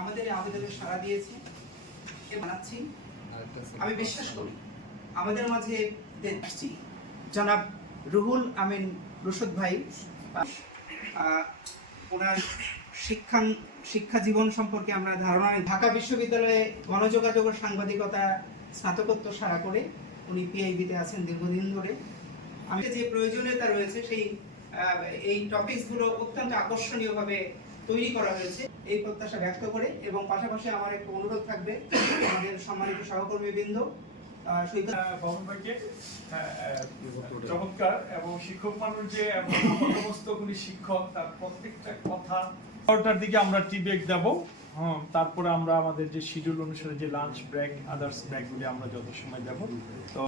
আমাদের এই আবেদনে সাড়া দিয়েছে এ বানাচ্ছি আমি বিশ্বাস করি আমাদের মাঝে দেখছি জনাব রুহুল আমিন রুশদ ভাই ওনার শিক্ষা শিক্ষা জীবন সম্পর্কে আমরা ধারণা। ঢাকা বিশ্ববিদ্যালয়ে গণযোগাযোগ ও সাংবাদিকতা স্নাতকোত্তর সারা করে উনি পিআইবিতে আছেন দীর্ঘদিন ধরে। আমি যে প্রয়োজনীয়তা রয়েছে সেই এই টপিকসগুলো অত্যন্ত আকর্ষণীয়ভাবে তৈরি করা হয়েছে। এই প্রত্যাশা ব্যক্ত করে এবং পাশাপাশি আমার একটা অনুরোধ থাকবে আমাদের সম্মানিত সহকর্মীবৃন্দ চমৎকার এবং শিক্ষক মানুষ যে এবং শিক্ষক তার প্রত্যেকটা কথা। দিকে আমরা টি ব্রেক দেবো হ্যাঁ তারপরে আমরা আমাদের যে শিডিউল অনুসারে যে লাঞ্চ ব্রেক আদার্স ব্রেকগুলি আমরা যত সময় দেব তো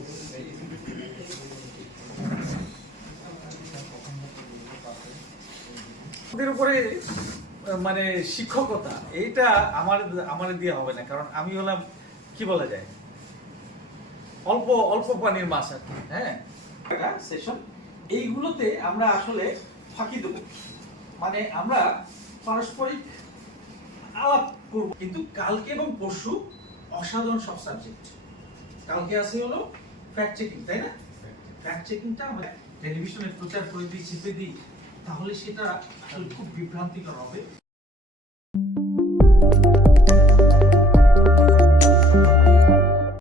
ওদের উপরে মানে শিক্ষকতা এইটা আমার আমার দিয়ে হবে না। কারণ আমি হলাম কি বলা যায়? অল্প অল্প পানির মাছ আর কি হ্যাঁ? সেশন এইগুলোতে আমরা আসলে ফাঁকি দেবো। মানে আমরা পারস্পরিক আলাপ করব। কিন্তু কালকে এবং পরশু অসাধারণ সব সাবজেক্ট কালকে আছে হলো ফ্যাক্ট চেকিং তাই না? ফ্যাক্ট চেকিংটা আমরা টেলিভিশনে প্রচার করে দিই চেপে দিই। তাহলে সেটা খুব বিভ্রান্তিকর হবে।